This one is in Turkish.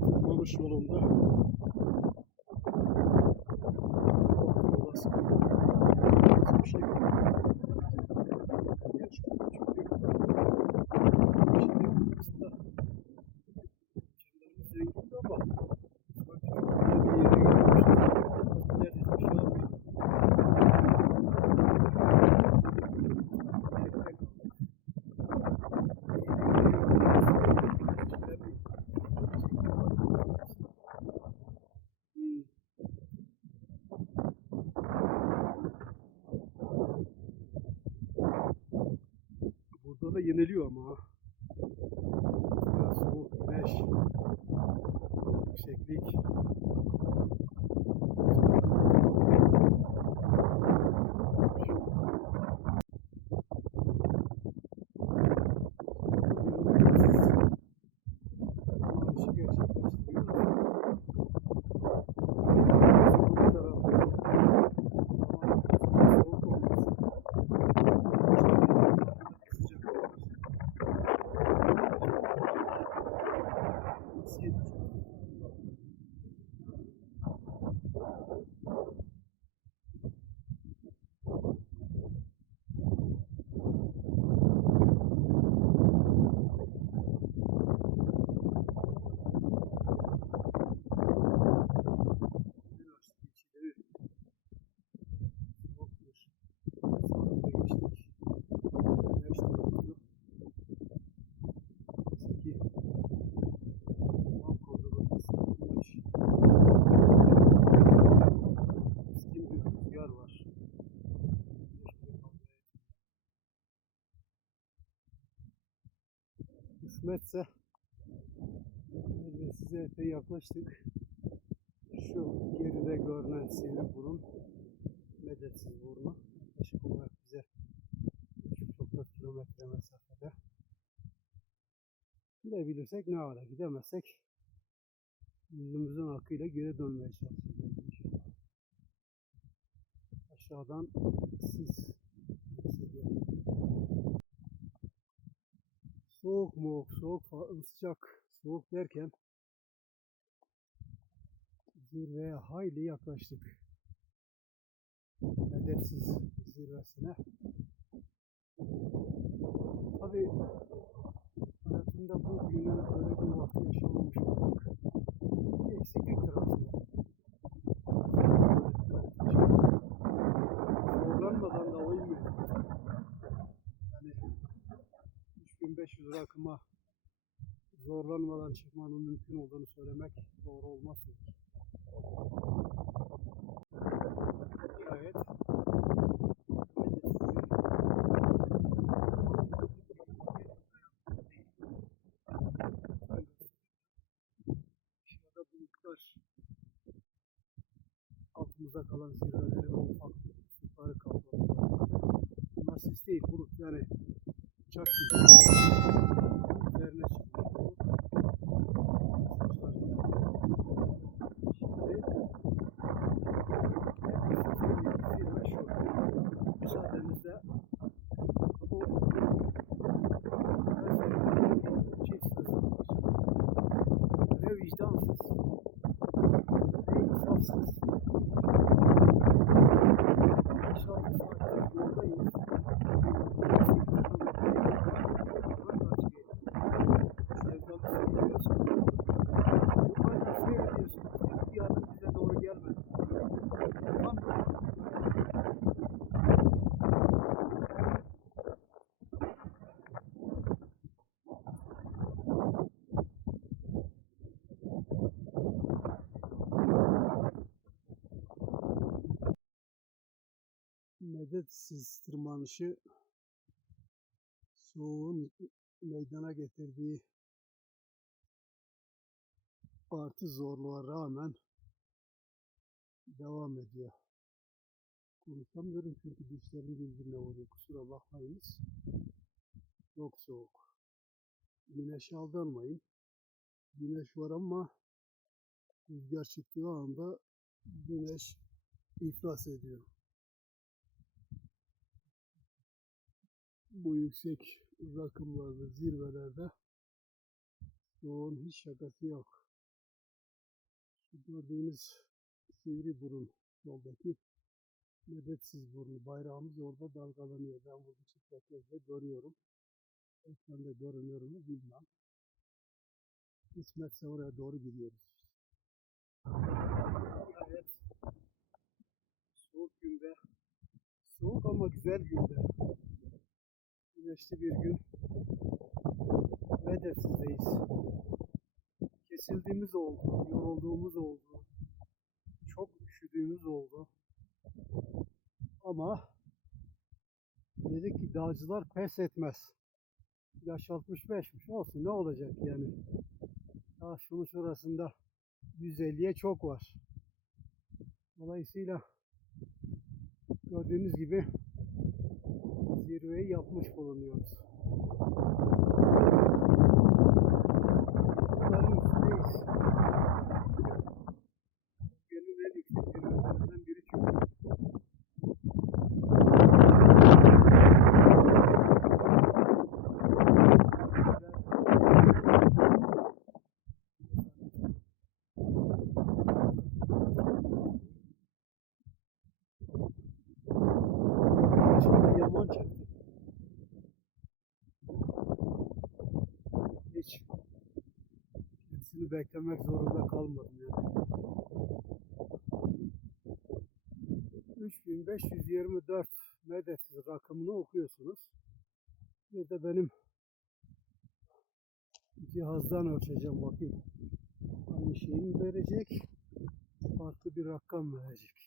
Tırmanış yolunda yeniliyor ama. ha. Biraz soğuk, güneş, yükseklik. Tırmanışı gerçekleştiriyoruz. Bu tarafta ama soğuk olması. Sıcak olması. Nasıl yetişiyor? Üniversite içleri soğuk bir sahilde geçtik. Güneş de yoktu. Neyse ki Balkonda bakıyorsun güneş. Miskin bir rüzgar var. Güneş bile fazla etmiyor. Kısmetse size epey yaklaştık. Şu geride görünen sivri burun medetsiz burnu. Yaklaşık olarak bize 3,4 kilometre mesafede. Gidebilirsek ne ala gidemezsek yüzümüzün akıyla geri dönmeye çalışacağız. Aşağıdan sis Soğuk mu soğuk fa- sıcak soğuk derken zirveye hayli yaklaştık. Medetsiz zirvesine. Tabii hayatımda bu günü böyle bir vakti yaşamamış olmak bir eksikliktir aslında. Zorlanmadan da olmuyor. Yani 3500 rakıma zorlanmadan çıkmanın mümkün olduğunu söylemek doğru olmaz. Nihayet bulutlar altımızda kalan zirveleri ve ufak ufukları kaplıyor. Bunlar sis değil bulut yani uçak gibi. Üzerine çıkmış bulut. Saçlar gibi. Şimdi zirve şu. Müsaadenizle bu çift sözüm var. Ne vicdansız, ne insafsız. İnşallah saatler yoldayız. Sevdalı seyrediyorsun. Bu halde seyrediyorsun. Bir adım bize doğru gelmedi. Tamam mı? Medetsiz tırmanışı soğuğun meydana getirdiği artı zorluğa rağmen devam ediyor. Konuşamıyorum çünkü dişlerim birbirine vuruyor. Kusura bakmayınız. Çok soğuk. Güneşe aldanmayın. Güneş var ama rüzgar çıktığı anda güneş iflas ediyor. Bu yüksek rakımlarda, zirvelerde Soğuğun hiç şakası yok. Şu gördüğünüz sivri burun yoldaki medetsiz burnu bayrağımız orada dalgalanıyor. Ben burada çıplak gözle görüyorum. Ekranda görünüyor mu bilmem. Kısmetse oraya doğru gidiyoruz. Evet. Soğuk günde. Soğuk ama güzel günde. Güneşli bir gün. Medetsizdeyiz. Kesildiğimiz oldu, yorulduğumuz oldu. Çok üşüdüğümüz oldu. Ama dedik ki dağcılar pes etmez. Yaş 65'miş olsun ne olacak yani. Daha şunun şurasında 150'ye çok var. Dolayısıyla gördüğünüz gibi zirveyi yapmış bulunuyoruz. Beklemek zorunda kalmadım yani. 3524 medet rakamını okuyorsunuz. Bir de benim cihazdan ölçeceğim bakayım. Aynı şeyi mi verecek? Farklı bir rakam verecek.